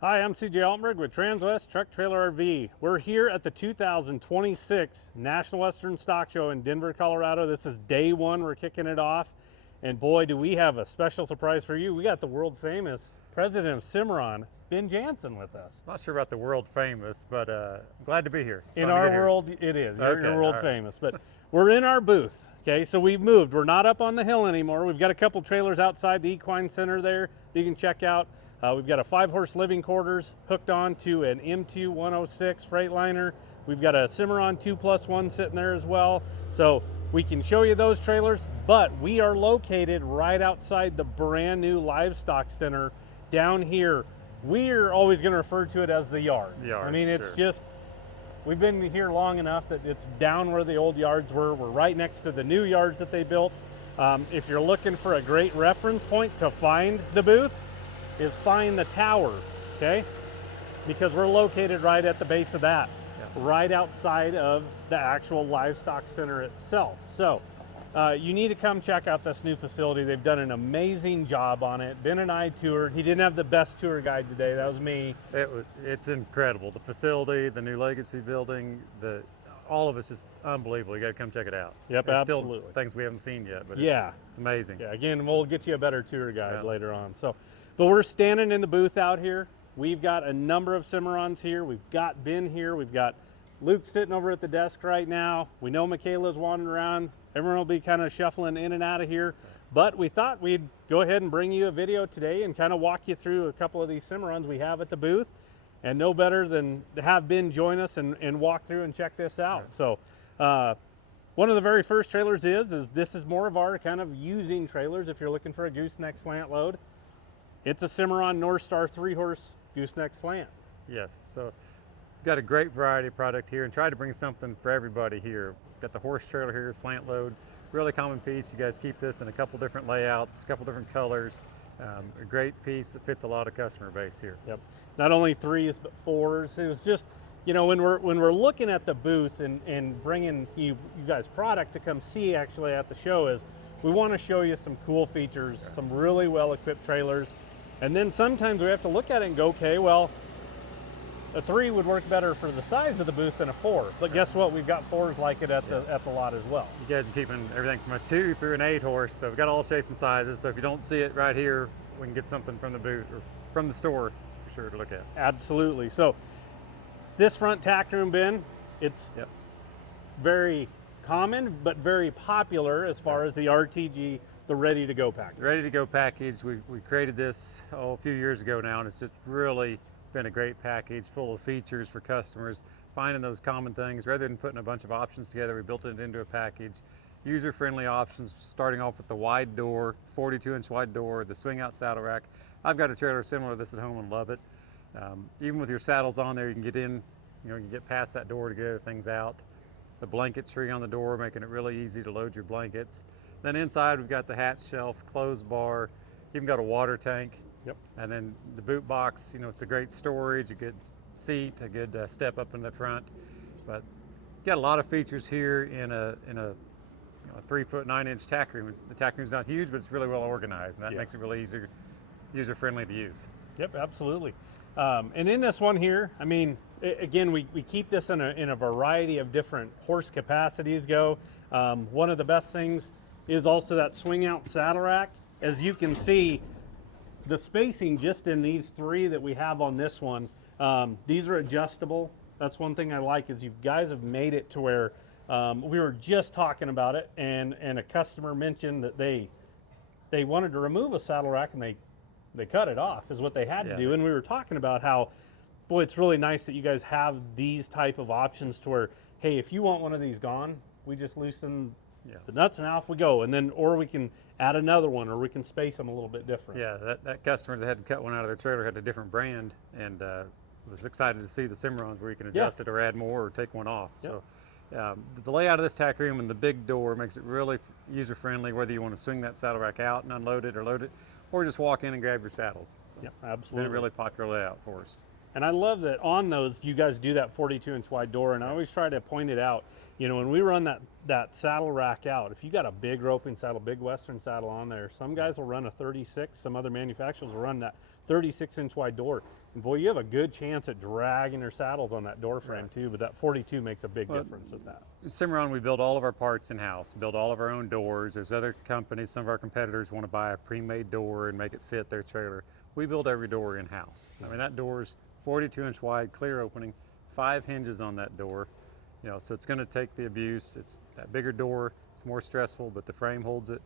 Hi, I'm CJ Altenberg with Transwest Truck Trailer RV. We're here at the 2026 National Western Stock Show in Denver, Colorado. This is day one. We're kicking it off. And boy, do we have a special surprise for you. We got the world famous president of Cimarron, Ben Janson, with us. Not sure about the world famous, but I'm glad to be here. It's In fun to our get here. world, it is. You're Okay, world all right. famous. But we're in our booth. Okay, so we've moved. We're not up on the hill anymore. We've got a couple trailers outside the Equine Center there that you can check out. We've got a 5-horse living quarters hooked on to an M2 106 Freightliner. We've got a Cimarron 2+1 sitting there as well. So we can show you those trailers, but we are located right outside the brand new Livestock Center down here. We're always going to refer to it as the yards. I mean, it's sure. just, we've been here long enough that it's down where the old yards were. We're right next to the new yards that they built. If you're looking for a great reference point to find the booth, is find the tower, okay? Because we're located right at the base of that, right outside of the actual Livestock Center itself. So you need to come check out this new facility. They've done an amazing job on it. Ben and I toured. He didn't have the best tour guide today. That was me. It's incredible. The facility, the new Legacy building, all of it's just unbelievable. You got to come check it out. Yep, There's absolutely. Still things we haven't seen yet, but Yeah. it's amazing. Yeah, again, we'll get you a better tour guide Yeah. later on. So, but we're standing in the booth out here. We've got a number of Cimarrons here. We've got Ben here. We've got Luke sitting over at the desk right now. We know Michaela's wandering around. Everyone will be kind of shuffling in and out of here. But we thought we'd go ahead and bring you a video today and kind of walk you through a couple of these Cimarrons we have at the booth. And no better than to have Ben join us and walk through and check this out. So one of the very first trailers is this is more of our kind of using trailers if you're looking for a gooseneck slant load. It's a Cimarron North Star 3-horse gooseneck slant. Yes, so we've got a great variety of product here and tried to bring something for everybody here. Got the horse trailer here, slant load, really common piece. You guys keep this in a couple different layouts, a couple different colors. A great piece that fits a lot of customer base here. Yep. Not only 3s but 4s. It was just, you know, when we're looking at the booth and bringing you guys product to come see actually at the show, is we want to show you some cool features, some really well equipped trailers, and then sometimes we have to look at it and go, okay, well, a 3 would work better for the size of the booth than a 4. But guess what? We've got 4s like it at the lot as well. You guys are keeping everything from a 2 through an 8-horse, so we've got all shapes and sizes. So if you don't see it right here, we can get something from the booth or from the store for sure to look at. Absolutely. So this front tack room bin, it's very common but very popular as far as the RTG, the ready to go package. Ready to go package. We created this a few years ago now, and it's just really been a great package full of features for customers, finding those common things rather than putting a bunch of options together. We built it into a package. User-friendly options, starting off with the wide door, 42-inch wide door, the swing out saddle rack. I've got a trailer similar to this at home and love it. Even with your saddles on there, you can get in, you know, you can get past that door to get other things out. The blanket tree on the door, making it really easy to load your blankets. Then inside we've got the hatch shelf, clothes bar, even got a water tank. Yep. And then the boot box, you know, it's a great storage, a good seat, a good step up in the front. But got a lot of features here in a 3-foot 9-inch tack room. The tack room's not huge, but it's really well organized, and that makes it really user-friendly to use. Yep, absolutely. And in this one here, I mean, again, we keep this in a variety of different horse capacities go. One of the best things is also that swing out saddle rack. As you can see, the spacing just in these 3 that we have on this one, these are adjustable. That's one thing I like, is you guys have made it to where we were just talking about it, and a customer mentioned that they wanted to remove a saddle rack and they cut it off is what they had to do. And we were talking about how, boy, it's really nice that you guys have these type of options to where, hey, if you want one of these gone, we just loosen the nuts and off we go. And then, or we can add another one, or we can space them a little bit different. Yeah, that customer that had to cut one out of their trailer had a different brand, and was excited to see the Cimarrons where you can adjust it or add more or take one off. So the layout of this tack room and the big door makes it really user-friendly, whether you want to swing that saddle rack out and unload it or load it, or just walk in and grab your saddles. So Yep, it's absolutely. been a really popular layout for us. And I love that on those, you guys do that 42-inch wide door, and I always try to point it out. You know, when we run that saddle rack out, if you got a big roping saddle, big Western saddle on there, some guys will run a 36, some other manufacturers will run that 36-inch wide door. And boy, you have a good chance at dragging your saddles on that door frame too, but that 42 makes a big difference with that. Cimarron, we build all of our parts in-house, build all of our own doors. There's other companies, some of our competitors want to buy a pre-made door and make it fit their trailer. We build every door in-house. I mean, that door's 42-inch wide, clear opening, 5 hinges on that door. You know, so it's going to take the abuse. It's that bigger door, it's more stressful, but the frame holds it,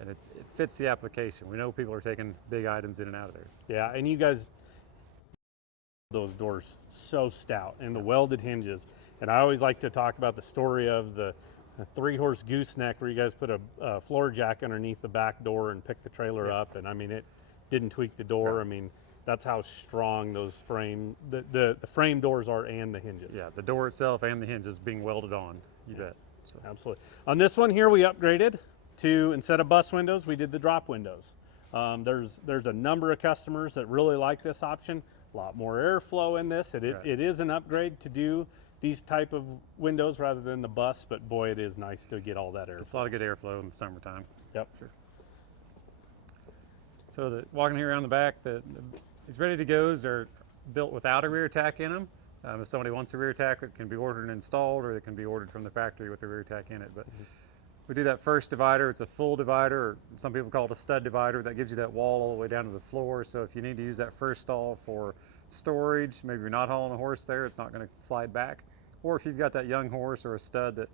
and it fits the application. We know people are taking big items in and out of there. Yeah, and you guys, those doors so stout, and the welded hinges. And I always like to talk about the story of the 3-horse gooseneck where you guys put a floor jack underneath the back door and pick the trailer up, and I mean, it didn't tweak the door. I mean, that's how strong those the frame doors are, and the hinges. Yeah, the door itself and the hinges being welded on, you bet. So. Absolutely. On this one here, we upgraded to, instead of bus windows, we did the drop windows. There's a number of customers that really like this option. A lot more airflow in this. It is an upgrade to do these type of windows rather than the bus, but boy, it is nice to get all that air. It's a lot of good airflow in the summertime. Yep. Sure. So walking here around the back, these ready to goes are built without a rear tack in them. If somebody wants a rear tack, it can be ordered and installed, or it can be ordered from the factory with a rear tack in it. But we do that first divider. It's a full divider, or some people call it a stud divider. That gives you that wall all the way down to the floor. So if you need to use that first stall for storage, maybe you're not hauling a horse there, it's not going to slide back. Or if you've got that young horse or a stud that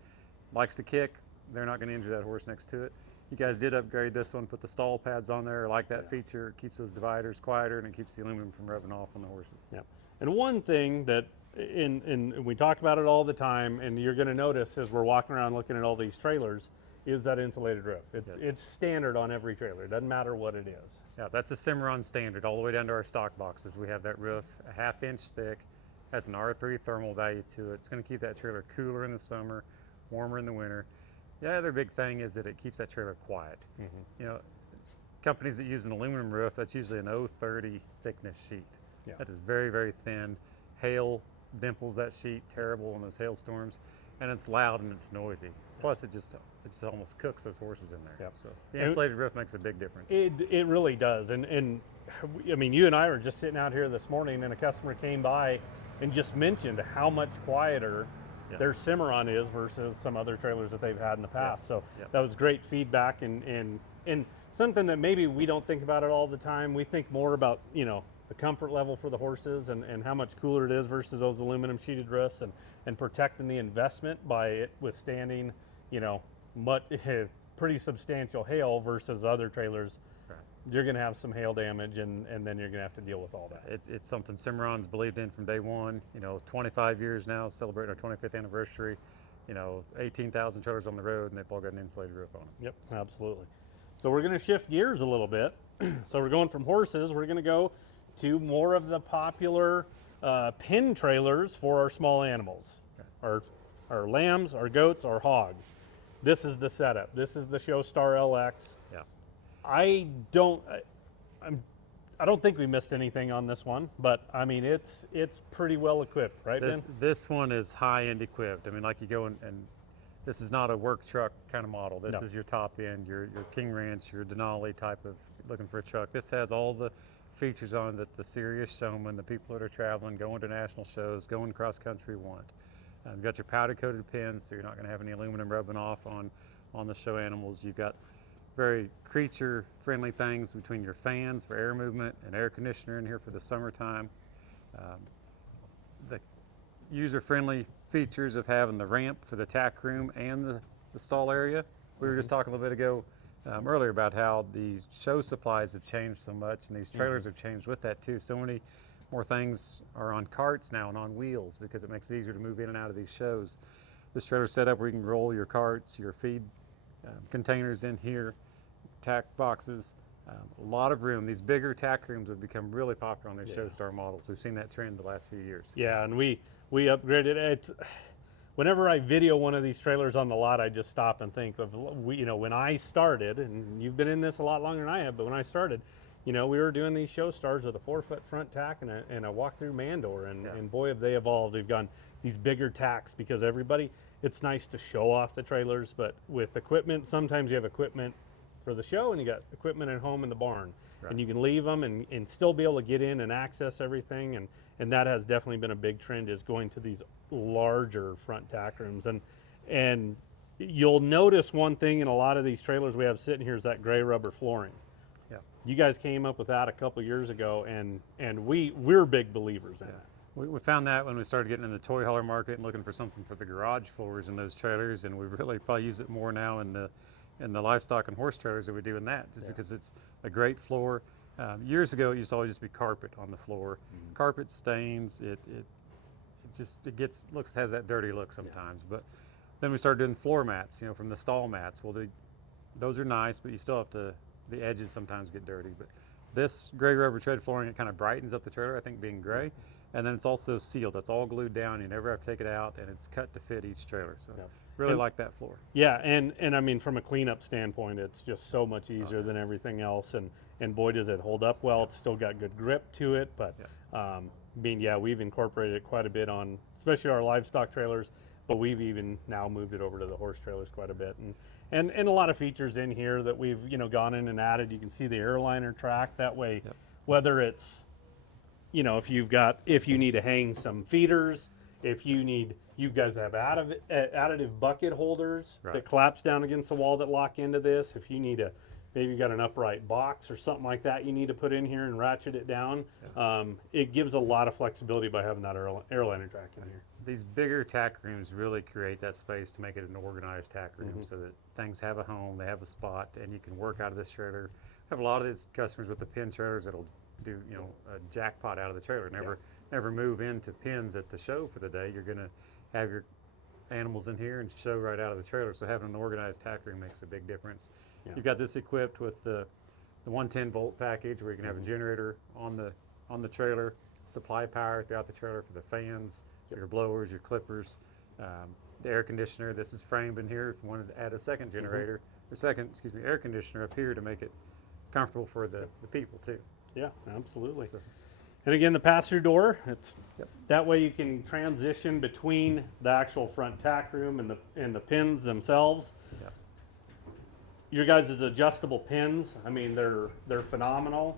likes to kick, they're not going to injure that horse next to it. You guys did upgrade this one, put the stall pads on there. I like that feature. It keeps those dividers quieter, and it keeps the aluminum from rubbing off on the horses. Yeah. And one thing that we talk about it all the time, and you're going to notice as we're walking around looking at all these trailers, is that insulated roof. It's standard on every trailer. It doesn't matter what it is. Yeah, that's a Cimarron standard all the way down to our stock boxes. We have that roof a 1/2 inch thick, has an R3 thermal value to it. It's going to keep that trailer cooler in the summer, warmer in the winter. The other big thing is that it keeps that trailer quiet. You know, companies that use an aluminum roof, that's usually an 030 thickness sheet. Yeah. That is very, very thin. Hail dimples that sheet terrible in those hailstorms, and it's loud and it's noisy. Plus, it just almost cooks those horses in there. Yep. So the insulated roof makes a big difference. It really does. And I mean, you and I were just sitting out here this morning, and a customer came by and just mentioned how much quieter their Cimarron is versus some other trailers that they've had in the past. So that was great feedback, and something that maybe we don't think about it all the time. We think more about, you know, the comfort level for the horses and how much cooler it is versus those aluminum sheeted roofs, and protecting the investment by it withstanding, you know, pretty substantial hail versus other trailers. You're going to have some hail damage, and then you're going to have to deal with all that. It's something Cimarron's believed in from day one. You know, 25 years now, celebrating our 25th anniversary. You know, 18,000 trailers on the road, and they've all got an insulated roof on them. Yep, absolutely. So we're going to shift gears a little bit. So we're going from horses, we're going to go to more of the popular pin trailers for our small animals, our lambs, our goats, our hogs. This is the setup. This is the Showstar LX. Yeah. I don't think we missed anything on this one, but I mean, it's pretty well equipped, right, Ben? This one is high-end equipped. I mean, like you go and this is not a work truck kind of model. This is your top end, your King Ranch, your Denali type of looking for a truck. This has all the features on that the serious showmen, the people that are traveling, going to national shows, going cross country want. You've got your powder coated pins, so you're not going to have any aluminum rubbing off on the show animals. You've got very creature friendly things between your fans for air movement and air conditioner in here for the summertime. The user friendly features of having the ramp for the tack room and the stall area. We were just talking a little bit ago earlier about how the show supplies have changed so much, and these trailers have changed with that too. So many more things are on carts now and on wheels because it makes it easier to move in and out of these shows. This trailer set up where you can roll your carts, your feed containers in here, tack boxes, a lot of room. These bigger tack rooms have become really popular on these Showstar models. We've seen that trend the last few years. Yeah, and we upgraded it. Whenever I video one of these trailers on the lot, I just stop and think of, you know, when I started, and you've been in this a lot longer than I have, but when I started, you know, we were doing these Showstars with a 4-foot front tack and a walk-through man door, and boy, have they evolved. They've gone these bigger tacks because everybody, it's nice to show off the trailers, but with equipment, sometimes you have equipment for the show and you got equipment at home in the barn. and you can leave them and still be able to get in and access everything. And that has definitely been a big trend, is going to these larger front tack rooms. And you'll notice one thing in a lot of these trailers we have sitting here is that gray rubber flooring. Yeah. You guys came up with that a couple years ago, and we're big believers in it. We found that when we started getting in the toy hauler market and looking for something for the garage floors in those trailers, and we really probably use it more now in the livestock and horse trailers than we do in that, just because it's a great floor. Years ago, it used to always just be carpet on the floor. Carpet stains, it has that dirty look sometimes. But then we started doing floor mats, you know, from the stall mats. Well, those are nice, but you still have to, the edges sometimes get dirty. But this gray rubber tread flooring, it kind of brightens up the trailer, I think, being gray. And then it's also sealed. That's all glued down. You never have to take it out, and it's cut to fit each trailer. So really like that floor. Yeah, and I mean, from a cleanup standpoint, it's just so much easier than everything else. And boy, does it hold up well. It's still got good grip to it. But we've incorporated it quite a bit on, especially our livestock trailers. But we've even now moved it over to the horse trailers quite a bit. And a lot of features in here that we've gone in and added. You can see the airliner track. That way, whether it's if you need to hang some feeders, if you guys have additive bucket holders that collapse down against the wall that lock into this. If you need maybe you've got an upright box or something like that you need to put in here and ratchet it down. It gives a lot of flexibility by having that airliner track in here. These bigger tack rooms really create that space to make it an organized tack room, so that things have a home, they have a spot, and you can work out of this trailer. I have a lot of these customers with the pin trailers that'll do a jackpot out of the trailer. Never move into pins at the show for the day. You're gonna have your animals in here and show right out of the trailer. So having an organized tack room makes a big difference. You've got this equipped with the 110 volt package, where you can have a generator on the trailer, supply power throughout the trailer for the fans, your blowers, your clippers, the air conditioner. This is framed in here if you wanted to add a second generator, air conditioner up here to make it comfortable for the people too. Yeah, absolutely. And again, the pass-through door, that way you can transition between the actual front tack room and the pins themselves. Your guys' adjustable pins, I mean, they're phenomenal.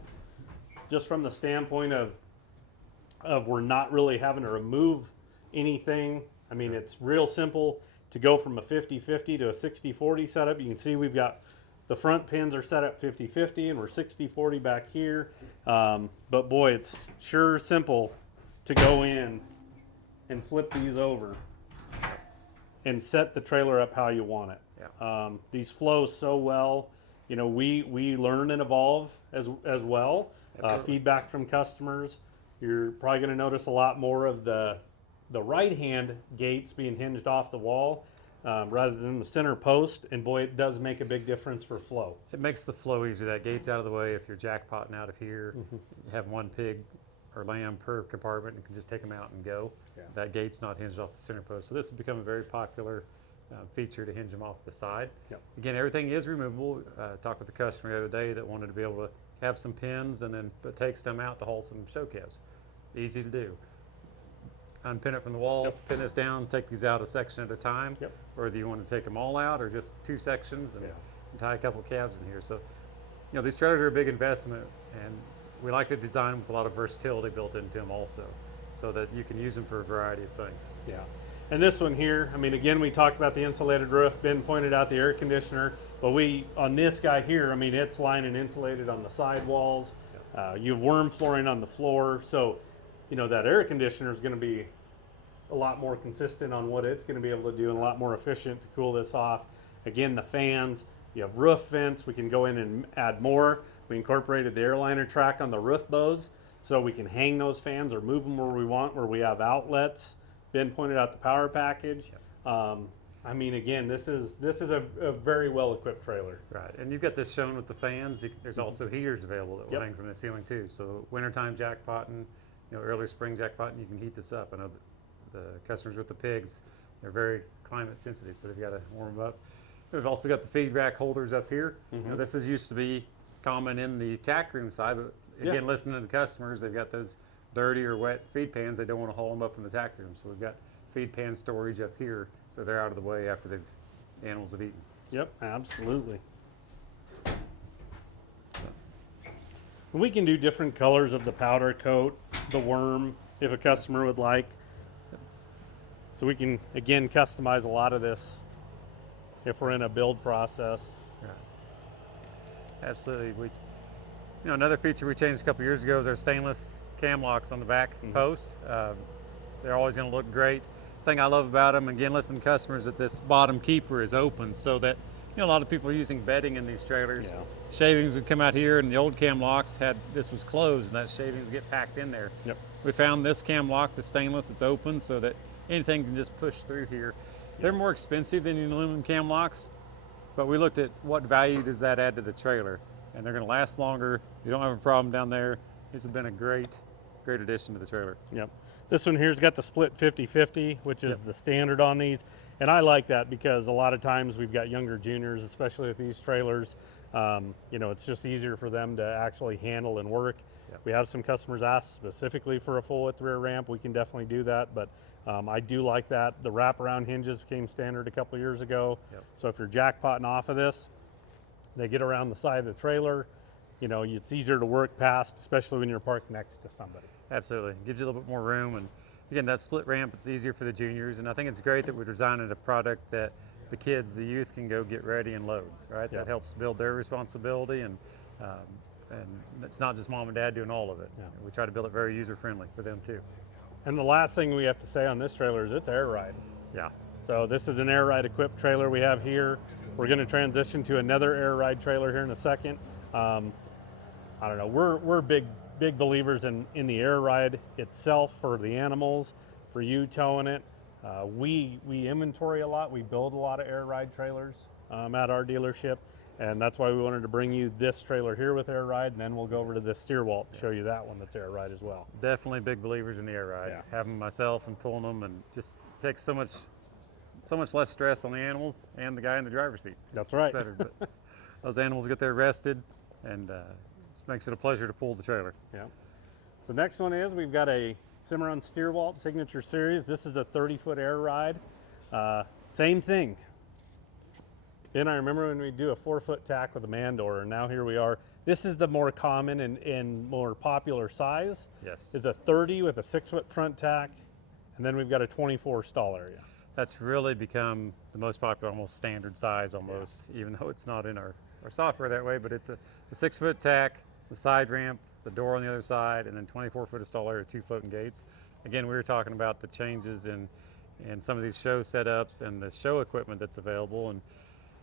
Just from the standpoint of we're not really having to remove anything. I mean, it's real simple to go from a 50-50 to a 60-40 setup. You can see we've got the front pins are set up 50-50 and we're 60-40 back here. But boy, it's sure simple to go in and flip these over and set the trailer up how you want it. These flow so well. We learn and evolve as well. Feedback from customers. You're probably going to notice a lot more of the right-hand gates being hinged off the wall rather than the center post, and boy, it does make a big difference for flow. It makes the flow easier. That gate's out of the way. If you're jackpotting out of here, you have one pig or lamb per compartment and you can just take them out and go. That gate's not hinged off the center post. So this has become a very popular feature to hinge them off the side. Again, everything is removable. Talked with a customer the other day that wanted to be able to have some pins but take some out to haul some show calves. Easy to do. Unpin it from the wall, pin this down, take these out a section at a time, or do you want to take them all out, or just two sections and tie a couple calves in here. So, these trailers are a big investment, and we like to design them with a lot of versatility built into them also, so that you can use them for a variety of things. And this one here, I mean, again, we talked about the insulated roof. Ben pointed out the air conditioner, but on this guy here, I mean, it's lined and insulated on the side walls. You have worm flooring on the floor, so that air conditioner is going to be a lot more consistent on what it's going to be able to do and a lot more efficient to cool this off. Again, the fans, you have roof vents. We can go in and add more. We incorporated the airliner track on the roof bows, so we can hang those fans or move them where we want, where we have outlets. Ben pointed out the power package. I mean, again, this is a very well-equipped trailer. Right, and you've got this shown with the fans. There's also heaters available that will hang from the ceiling too. So wintertime jackpotting, early spring jackpotting, you can heat this up. I know the customers with the pigs, they're very climate sensitive, so they've got to warm them up. We've also got the feed rack holders up here. This used to be common in the tack room side, but again, listening to the customers, they've got those dirty or wet feed pans. They don't want to haul them up in the tack room, so we've got feed pan storage up here, so they're out of the way after the animals have eaten. Yep, absolutely. And we can do different colors of the powder coat, the worm, if a customer would like. So we can, again, customize a lot of this if we're in a build process. Right. Absolutely. Another feature we changed a couple years ago is our stainless cam locks on the back post. They're always going to look great. The thing I love about them, again, listening to customers, that this bottom keeper is open so that a lot of people are using bedding in these trailers. Yeah. Shavings would come out here, and the old cam locks this was closed, and that shavings get packed in there. Yep. We found this cam lock, the stainless, it's open so that anything can just push through here. They're more expensive than the aluminum cam locks, but we looked at what value does that add to the trailer, and they're going to last longer. You don't have a problem down there. This has been a great addition to the trailer. Yep. This one here's got the split 50-50, which is the standard on these. And I like that because a lot of times we've got younger juniors, especially with these trailers. It's just easier for them to actually handle and work. Yep. We have some customers ask specifically for a full width rear ramp. We can definitely do that, but I do like that. The wraparound hinges became standard a couple years ago. Yep. So if you're jackpotting off of this, they get around the side of the trailer. It's easier to work past, especially when you're parked next to somebody. Absolutely. It gives you a little bit more room. And again, that split ramp, it's easier for the juniors. And I think it's great that we're designing a product that the kids, the youth, can go get ready and load, right? Yeah. That helps build their responsibility. And it's not just mom and dad doing all of it. Yeah. We try to build it very user-friendly for them too. And the last thing we have to say on this trailer is it's air ride. Yeah. So this is an air ride equipped trailer we have here. We're going to transition to another air ride trailer here in a second. I don't know. We're big believers in the air ride itself for the animals, for you towing it. We inventory a lot. We build a lot of air ride trailers at our dealership, and that's why we wanted to bring you this trailer here with air ride, and then we'll go over to this steer wall to show you that one that's air ride as well. Definitely big believers in the air ride. Yeah. Having myself and pulling them, and just takes so much less stress on the animals and the guy in the driver's seat. That's right. It's better. But those animals get there rested, and it makes it a pleasure to pull the trailer. Yeah. So next one is we've got a Cimarron Steer Walt Signature Series. This is a 30-foot air ride. Same thing. Ben, I remember when we do a 4-foot tack with a man door, and now here we are. This is the more common and more popular size. Yes. Is a 30 with a 6-foot front tack, and then we've got a 24 stall area. That's really become the most popular, almost standard size almost, even though it's not in our software that way, but it's a 6-foot tack, the side ramp, the door on the other side, and then 24-foot of stall area, 2 floating gates. Again, we were talking about the changes in some of these show setups and the show equipment that's available, and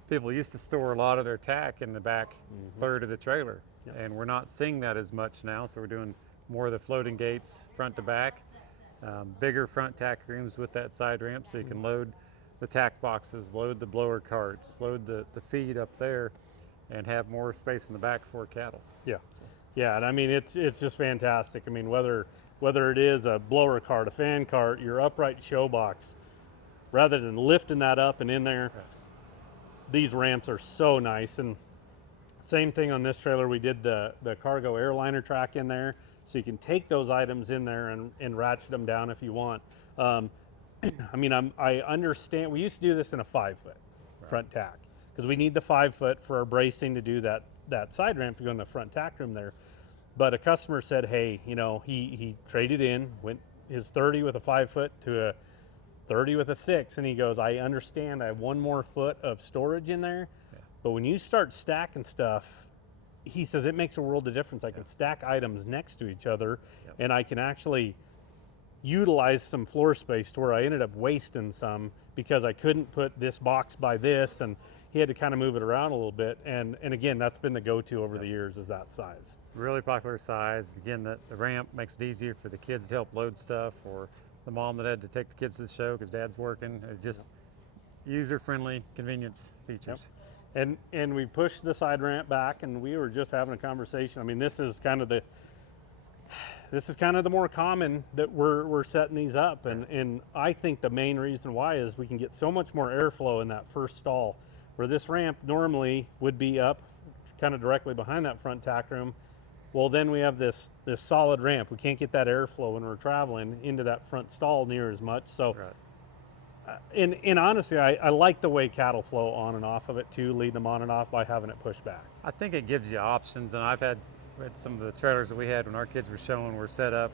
people used to store a lot of their tack in the back third of the trailer, and we're not seeing that as much now, so we're doing more of the floating gates front to back, bigger front tack rooms with that side ramp, so you can load the tack boxes, load the blower carts, load the feed up there, and have more space in the back for cattle. Yeah. Yeah, and I mean, it's just fantastic. I mean, whether it is a blower cart, a fan cart, your upright show box, rather than lifting that up and in there, these ramps are so nice. And same thing on this trailer, we did the cargo airliner track in there, so you can take those items in there and ratchet them down if you want. I mean, I understand, we used to do this in a 5-foot front tack, because we need the 5-foot for our bracing to do that side ramp to go in the front tack room there. But a customer said, hey, he traded in, went his 30 with a 5-foot to a 30 with a 6, and he goes, I understand I have 1 more foot of storage in there, but when you start stacking stuff, he says it makes a world of difference. I can stack items next to each other, and I can actually utilize some floor space to where I ended up wasting some because I couldn't put this box by this, and he had to kind of move it around a little bit. And again, that's been the go-to over the years, is that size. Really popular size. Again, the ramp makes it easier for the kids to help load stuff, or the mom that had to take the kids to the show because dad's working. It's just user-friendly convenience features. And we pushed the side ramp back, and we were just having a conversation. I mean, this is kind of the more common that we're setting these up, and I think the main reason why is we can get so much more airflow in that first stall, where this ramp normally would be up kind of directly behind that front tack room. Well, then we have this solid ramp. We can't get that airflow when we're traveling into that front stall near as much. So, and honestly, I like the way cattle flow on and off of it too, leading them on and off by having it pushed back. I think it gives you options, and But some of the trailers that we had when our kids were showing were set up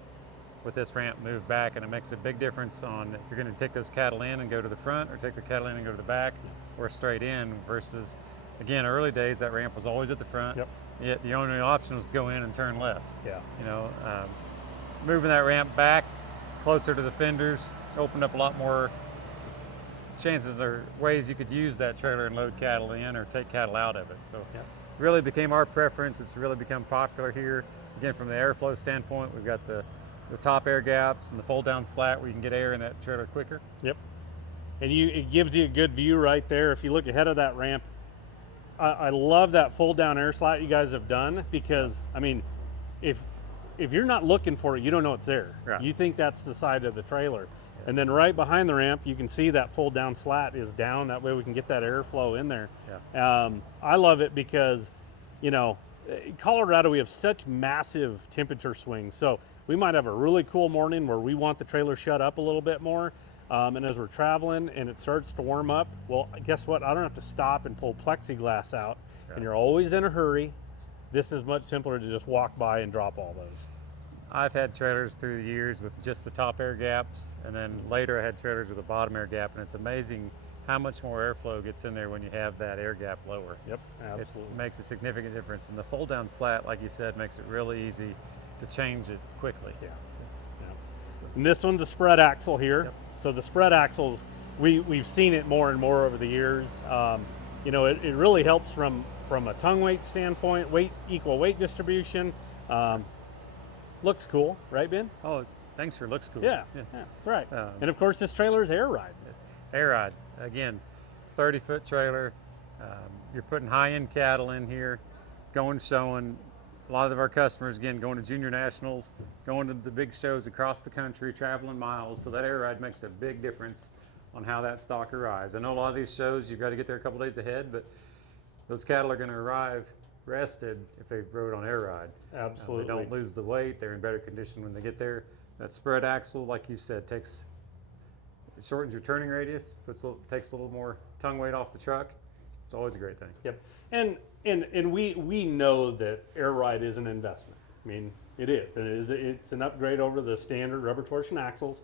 with this ramp moved back, and it makes a big difference on if you're going to take those cattle in and go to the front, or take the cattle in and go to the back, or straight in. Versus, again, early days that ramp was always at the front. Yep. Yet the only option was to go in and turn left. Yeah. You know, moving that ramp back closer to the fenders opened up a lot more chances or ways you could use that trailer and load cattle in or take cattle out of it. So really became our preference. It's really become popular here. Again, from the airflow standpoint, we've got the top air gaps and the fold down slat where you can get air in that trailer quicker. Yep. And it gives you a good view right there. If you look ahead of that ramp, I love that fold down air slat you guys have done, because I mean, if you're not looking for it, you don't know it's there. Right. You think that's the side of the trailer. And then right behind the ramp, you can see that fold down slat is down. That way we can get that airflow in there. Yeah. I love it because, you know, in Colorado, we have such massive temperature swings. So we might have a really cool morning where we want the trailer shut up a little bit more. And as we're traveling and it starts to warm up, well, guess what? I don't have to stop and pull plexiglass out. And you're always in a hurry. This is much simpler to just walk by and drop all those. I've had trailers through the years with just the top air gaps, and then later I had trailers with a bottom air gap, and it's amazing how much more airflow gets in there when you have that air gap lower. Yep, absolutely. It makes a significant difference. And the fold down slat, like you said, makes it really easy to change it quickly. Yeah. And this one's a spread axle here. Yep. So the spread axles, we've seen it more and more over the years. You know, it really helps from a tongue weight standpoint, equal weight distribution. Looks cool, right, Ben? Oh, thanks for looks cool. Yeah, that's right. And of course, this trailer is air ride. Air ride, again, 30-foot trailer. You're putting high-end cattle in here, showing. A lot of our customers, again, going to junior nationals, going to the big shows across the country, traveling miles. So that air ride makes a big difference on how that stock arrives. I know a lot of these shows, you've got to get there a couple days ahead, but those cattle are going to arrive rested if they rode on air ride. Absolutely. They don't lose the weight. They're in better condition when they get there. That spread axle, like you said, it shortens your turning radius, takes a little more tongue weight off the truck. It's always a great thing. Yep. And we know that air ride is an investment. I mean, it is. It's an upgrade over the standard rubber torsion axles.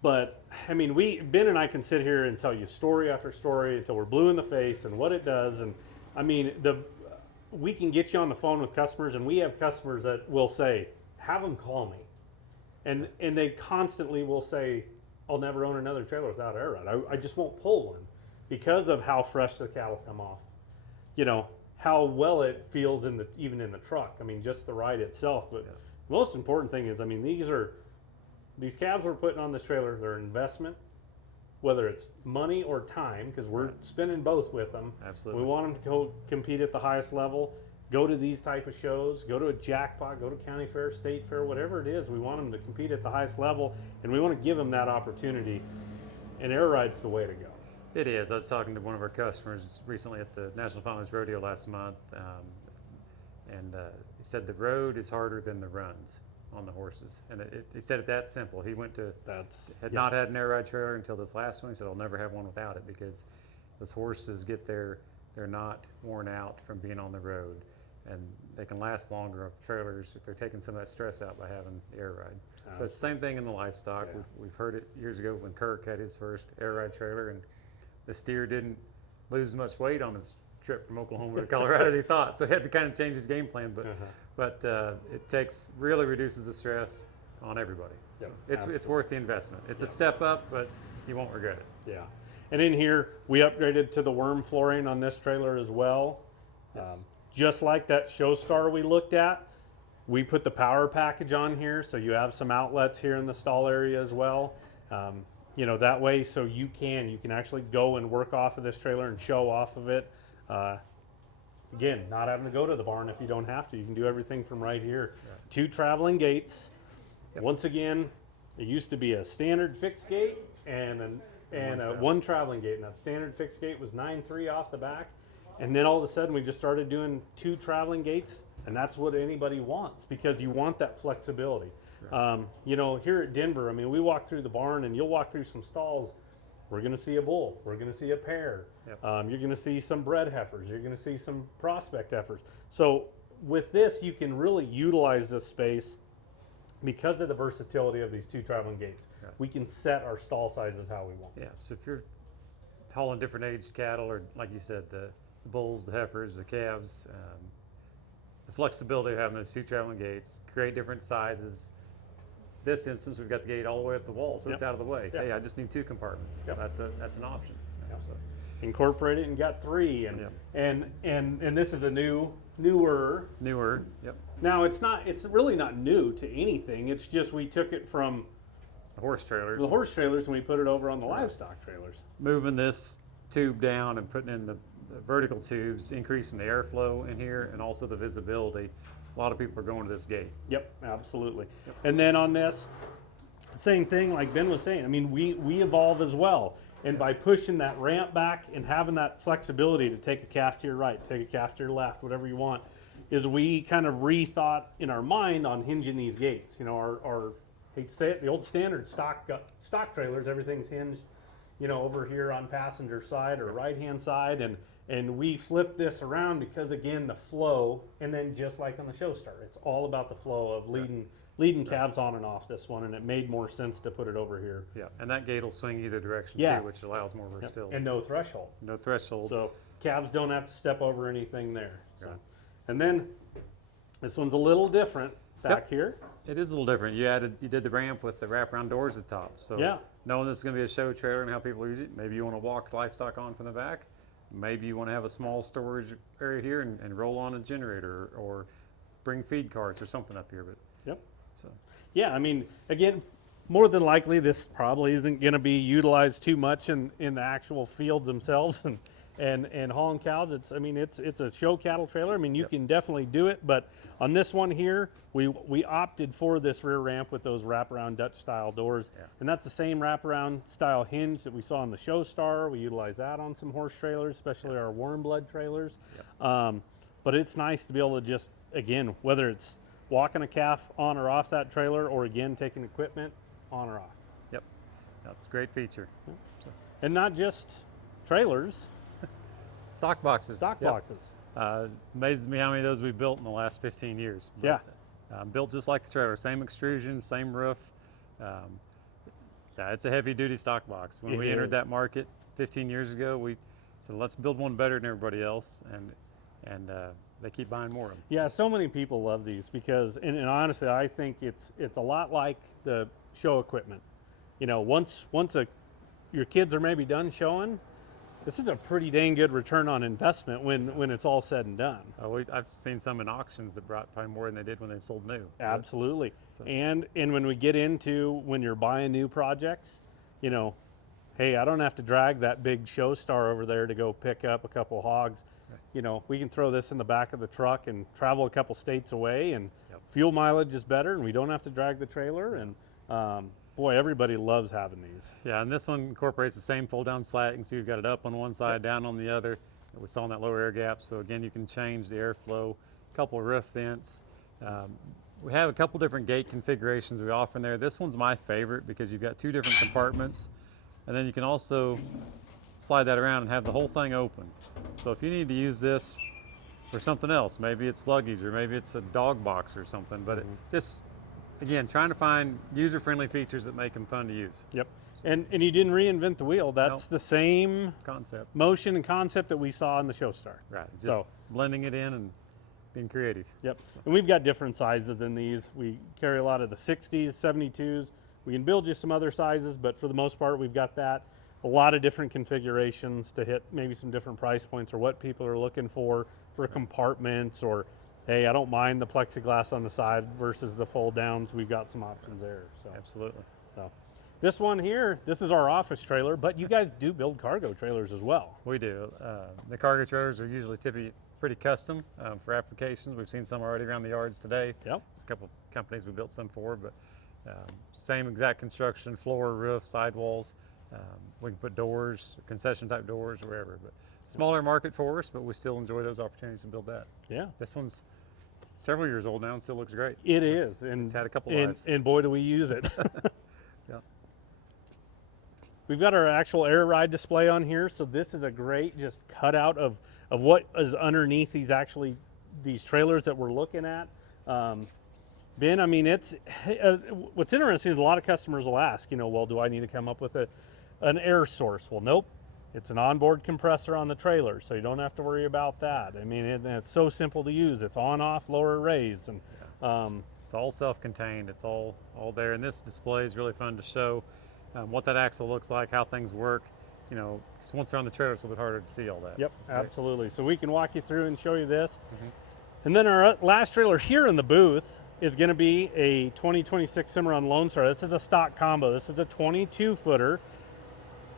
But I mean, Ben and I can sit here and tell you story after story until we're blue in the face and what it does. And I mean, we can get you on the phone with customers, and we have customers that will say, have them call me. And they constantly will say, I'll never own another trailer without air ride. I just won't pull one because of how fresh the cattle come off. You know, how well it feels even in the truck. I mean, just the ride itself. But the most important thing is, I mean, these calves we're putting on this trailer, they're an investment, whether it's money or time, because we're spending both with them. Absolutely. We want them to go compete at the highest level, go to these type of shows, go to a jackpot, go to county fair, state fair, whatever it is. We want them to compete at the highest level, and we want to give them that opportunity. And air ride's the way to go. It is. I was talking to one of our customers recently at the National Finals Rodeo last month, and he said the road is harder than the runs on the horses. And he said it that simple. He not had an air ride trailer until this last one. He said, I'll never have one without it, because those horses get there, they're not worn out from being on the road. And they can last longer of trailers if they're taking some of that stress out by having the air ride. So it's the same thing in the livestock. Yeah. We've heard it years ago when Kirk had his first air ride trailer, and the steer didn't lose much weight on his trip from Oklahoma to Colorado as he thought. So he had to kind of change his game plan. But it really reduces the stress on everybody. Yep, So it's worth the investment. It's a step up, but you won't regret it. Yeah. And in here, we upgraded to the worm flooring on this trailer as well. Yes. Just like that Showstar we looked at, we put the power package on here, so you have some outlets here in the stall area as well. You know, that way, so you can actually go and work off of this trailer and show off of it. Again, not having to go to the barn if you don't have to. You can do everything from right here. Yeah. 2 traveling gates. Once again, it used to be a standard fixed gate and one traveling gate. And that standard fixed gate was 9.3 off the back. And then all of a sudden, we just started doing 2 traveling gates. And that's what anybody wants, because you want that flexibility. Right. You know, here at Denver, I mean, we walk through the barn and you'll walk through some stalls. We're going to see a bull. We're going to see a pair. Yep. You're going to see some bred heifers. You're going to see some prospect heifers. So with this, you can really utilize this space because of the versatility of these two traveling gates. Right. We can set our stall sizes how we want. Yeah, so if you're hauling different aged cattle, or like you said, the bulls, the heifers, the calves, the flexibility of having those two traveling gates, create different sizes. This instance, we've got the gate all the way up the wall, so it's out of the way. Yep. Hey, I just need 2 compartments. Yep. That's an option. Yep. So, Incorporate it and got 3, and Yep. and this is a newer. Yep. Now it's really not new to anything. It's just we took it from The horse trailers. the horse trailers and we put it over on the livestock trailers. Moving this tube down and putting in the vertical tubes, increasing the airflow in here and also the visibility. A lot of people are going to this gate. Yep, absolutely. And then on this, same thing like Ben was saying. I mean, we evolve as well. And by pushing that ramp back and having that flexibility to take a calf to your right, take a calf to your left, whatever you want, is we kind of rethought in our mind on hinging these gates. You know, our hate to say it, the old standard stock trailers, everything's hinged, you know, over here on passenger side or right hand side, and we flipped this around because again the flow, and then just like on the show star, it's all about the flow of leading calves on and off this one, and it made more sense to put it over here. Yeah, and that gate will swing either direction Yeah. too, which allows more versatility. And no threshold. No threshold. So calves don't have to step over anything there. So. Right. And then this one's a little different back here. It is a little different. You did the ramp with the wraparound doors at the top. So Yeah. knowing this is going to be a show trailer and how people use it, maybe you want to walk livestock on from the back. Maybe you want to have a small storage area here and roll on a generator or bring feed carts or something up here. But Yep. so Yeah, I mean, again, more than likely this probably isn't going to be utilized too much in the actual fields themselves and hauling cows. It's a show cattle trailer. I mean, you can definitely do it, but on this one here, we opted for this rear ramp with those wraparound Dutch style doors, and that's the same wraparound style hinge that we saw on the Show Star. We utilize that on some horse trailers, especially our warm blood trailers. But it's nice to be able to just, again, whether it's walking a calf on or off that trailer, or again taking equipment on or off. Yep, it's a great feature. And not just trailers, Stock boxes. stock boxes. Amazes me how many of those we've built in the last 15 years. Yeah. Built just like the trailer, same extrusion, same roof. It's a heavy duty stock box. When It we entered is. that market 15 years ago, we said, let's build one better than everybody else. And they keep buying more of them. Yeah, so many people love these because, and honestly, I think it's a lot like the show equipment. You know, once your kids are maybe done showing, this is a pretty dang good return on investment when it's all said and done. I've seen some in auctions that brought probably more than they did when they sold new. Absolutely. So- And when we get into when you're buying new projects, you know, hey, I don't have to drag that big show star over there to go pick up a couple hogs. You know, we can throw this in the back of the truck and travel a couple states away, and fuel mileage is better, and we don't have to drag the trailer. And boy, everybody loves having these. Yeah, and this one incorporates the same fold-down slat. You can see we've got it up on one side, down on the other. We saw in that lower air gap. So again, you can change the airflow, a couple of roof vents. We have a couple different gate configurations we offer in there. This one's my favorite because you've got 2 different compartments, and then you can also slide that around and have the whole thing open. So if you need to use this for something else, maybe it's luggage or maybe it's a dog box or something, but it just, again, trying to find user-friendly features that make them fun to use. Yep. And you didn't reinvent the wheel. That's the same Concept. motion and concept that we saw in the Show Star. Right, just blending it in and being creative. Yep. And we've got different sizes in these. We carry a lot of the 60s, 72s. We can build you some other sizes, but for the most part, we've got that. A lot of different configurations to hit maybe some different price points or what people are looking for compartments, or hey, I don't mind the plexiglass on the side versus the fold downs. We've got some options there. So Absolutely. So this one here, this is our office trailer, but you guys do build cargo trailers as well. We do. The cargo trailers are usually pretty custom for applications. We've seen some already around the yards today. Yep. Just a couple of companies we built some for, but same exact construction, floor, roof, sidewalls. We can put doors, concession type doors, wherever. But smaller market for us, but we still enjoy those opportunities to build that. Yeah. This one's several years old now and still looks great. It is. And It's had a couple and, lives. and boy, do we use it. Yeah. We've got our actual air ride display on here, so this is a great just cutout of what is underneath these actually these trailers that we're looking at. Ben, I mean, it's what's interesting is a lot of customers will ask, well, do I need to come up with an air source? Well, nope. It's an onboard compressor on the trailer, so you don't have to worry about that. I mean, it's so simple to use. It's on, off, lower, raised, and it's all self-contained. It's all there. And this display is really fun to show what that axle looks like, how things work. 'Cause once they're on the trailer, it's a little bit harder to see all that. Yep, absolutely. So we can walk you through and show you this. And then our last trailer here in the booth is going to be a 2026 Cimarron Lone Star. This is a stock combo. This is a 22-footer.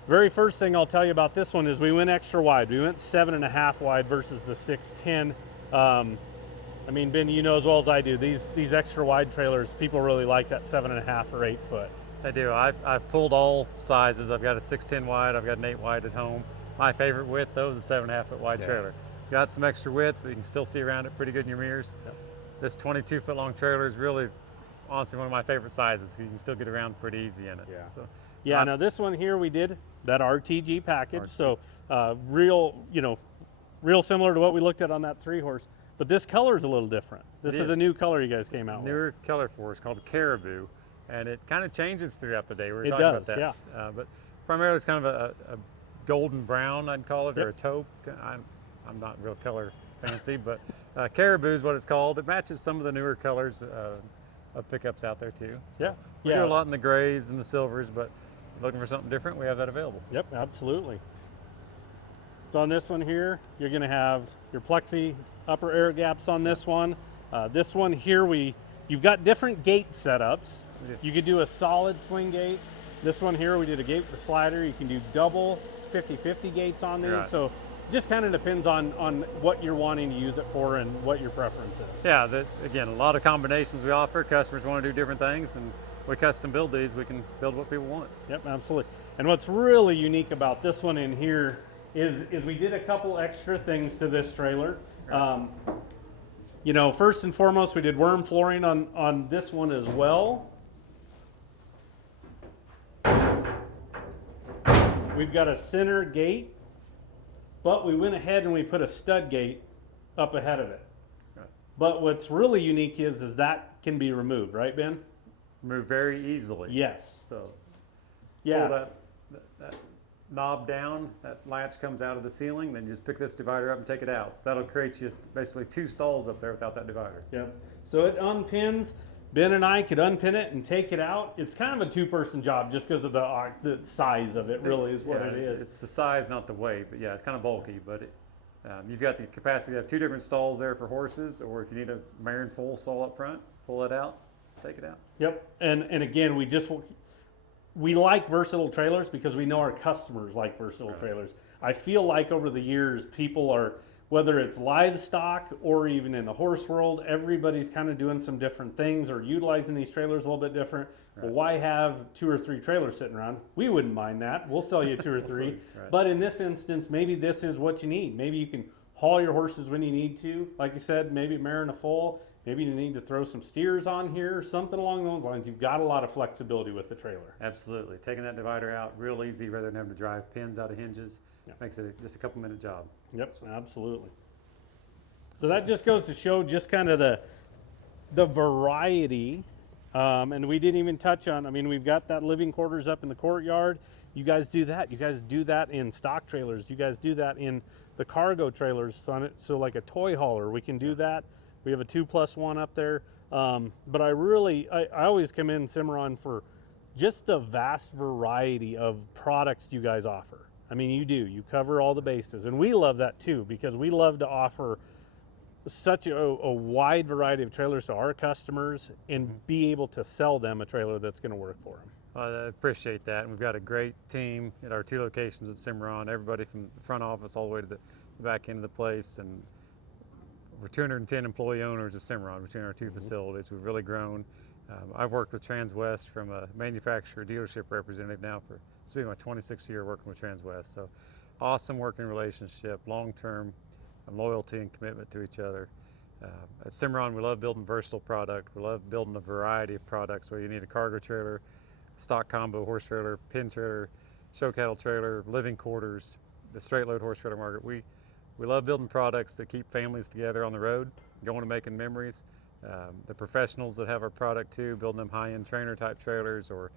Very first thing I'll tell you about this one is we went extra wide. We went 7.5 wide versus the 6'10". I mean, Ben, you know as well as I do, these extra wide trailers, people really like that 7.5 or 8 foot. I do. I've pulled all sizes. I've got a 6'10" wide. I've got an 8 wide at home. My favorite width, though, is a 7.5 foot wide trailer. Got some extra width, but you can still see around it pretty good in your mirrors. Yep. This 22-foot long trailer is really, honestly, one of my favorite sizes. You can still get around pretty easy in it. Yeah. So, now this one here we did that RTG package, so real similar to what we looked at on that 3-horse. But this color is a little different. This is a new color you guys came out with. Newer color for us called Caribou, and it kind of changes throughout the day. We were It talking does, about that. yeah. But primarily it's kind of a golden brown, I'd call it, or a taupe. I'm not real color fancy, but Caribou is what it's called. It matches some of the newer colors of pickups out there too. So we do a lot in the grays and the silvers, but looking for something different, we have that available. Yep, absolutely. So on this one here, you're going to have your plexi upper air gaps on this one. This one here, you've got different gate setups. You could do a solid swing gate. This one here, we did a gate with a slider. You can do double 50-50 gates on these. Right. So just kind of depends on what you're wanting to use it for and what your preference is. Yeah, again, a lot of combinations we offer. Customers want to do different things, and we custom build these. We can build what people want. Yep, absolutely. And what's really unique about this one in here is we did a couple extra things to this trailer. Right. First and foremost, we did worm flooring on this one as well. We've got a center gate, but we went ahead and we put a stud gate up ahead of it. Right. But what's really unique is that can be removed, right, Ben? Move very easily. Yes. So pull that knob down, that latch comes out of the ceiling, then just pick this divider up and take it out. So that'll create you basically 2 stalls up there without that divider. Yep. So it unpins. Ben and I could unpin it and take it out. It's kind of a 2-person job just because of the size of it, really, is what it is. It's the size, not the weight, but yeah, it's kind of bulky. But you've got the capacity to have 2 different stalls there for horses, or if you need a mare and foal stall up front, pull it out, take it out. Yep. And again, we like versatile trailers because we know our customers like versatile trailers. I feel like over the years, people are, whether it's livestock or even in the horse world, everybody's kind of doing some different things or utilizing these trailers a little bit different. Right. Well, why have 2 or 3 trailers sitting around? We wouldn't mind that. We'll sell you 2 or 3. Right. But in this instance, maybe this is what you need. Maybe you can haul your horses when you need to. Like you said, maybe mare and a foal. Maybe you need to throw some steers on here, something along those lines. You've got a lot of flexibility with the trailer. Absolutely. Taking that divider out real easy rather than having to drive pins out of hinges. Makes it just a couple-minute job. Yep, absolutely. So that just goes to show just kind of the variety. And we didn't even touch on, we've got that living quarters up in the courtyard. You guys do that. You guys do that in stock trailers. You guys do that in the cargo trailers. So like a toy hauler, we can do that. We have a 2+1 up there. But I always come in Cimarron for just the vast variety of products you guys offer. You do. You cover all the bases. And we love that too, because we love to offer such a wide variety of trailers to our customers and be able to sell them a trailer that's going to work for them. I appreciate that. And we've got a great team at our 2 locations at Cimarron, everybody from the front office all the way to the back end of the place. And we're 210 employee owners of Cimarron between our 2 facilities. We've really grown. I've worked with Transwest from a manufacturer dealership representative now for, this will be my 26th year working with Transwest. So awesome working relationship, long-term loyalty and commitment to each other. At Cimarron, we love building versatile product. We love building a variety of products, where you need a cargo trailer, stock combo horse trailer, pin trailer, show cattle trailer, living quarters, the straight load horse trailer market. We love building products that keep families together on the road. going and making memories. The professionals that have our product too, building them high-end trainer type trailers or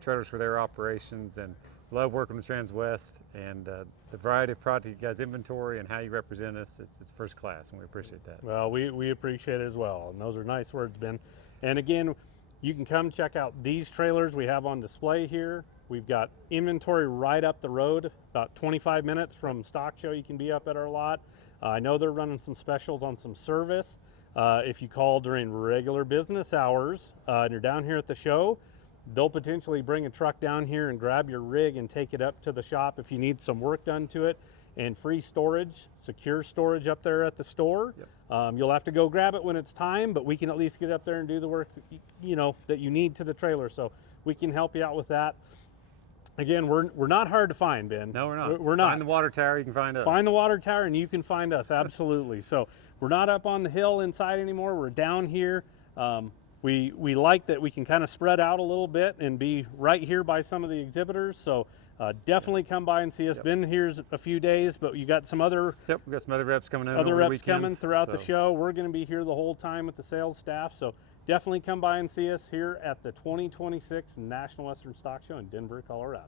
trailers for their operations, and love working with Transwest, and the variety of product you guys inventory and how you represent us, it's first class, and we appreciate that. Well, we appreciate it as well, and those are nice words, Ben. And again, you can come check out these trailers we have on display here. We've got inventory right up the road, about 25 minutes from Stock Show. You can be up at our lot. I know they're running some specials on some service. If you call during regular business hours and you're down here at the show, they'll potentially bring a truck down here and grab your rig and take it up to the shop if you need some work done to it. And free storage, secure storage up there at the store. Yep. You'll have to go grab it when it's time, but we can at least get up there and do the work, you know, that you need to the trailer. So we can help you out with that. Again, we're not hard to find, Ben. No, we're not. We're not. Find the water tower, you can find us. Find the water tower and you can find us, absolutely. So we're not up on the hill inside anymore. We're down here. We like that we can kind of spread out a little bit and be right here by some of the exhibitors. So definitely come by and see us. Yep. Been here a few days, but you got some other Yep, we've got some other reps coming in. other over the reps weekends, coming throughout the so show. We're going to be here the whole time with the sales staff. So definitely come by and see us here at the 2026 National Western Stock Show in Denver, Colorado.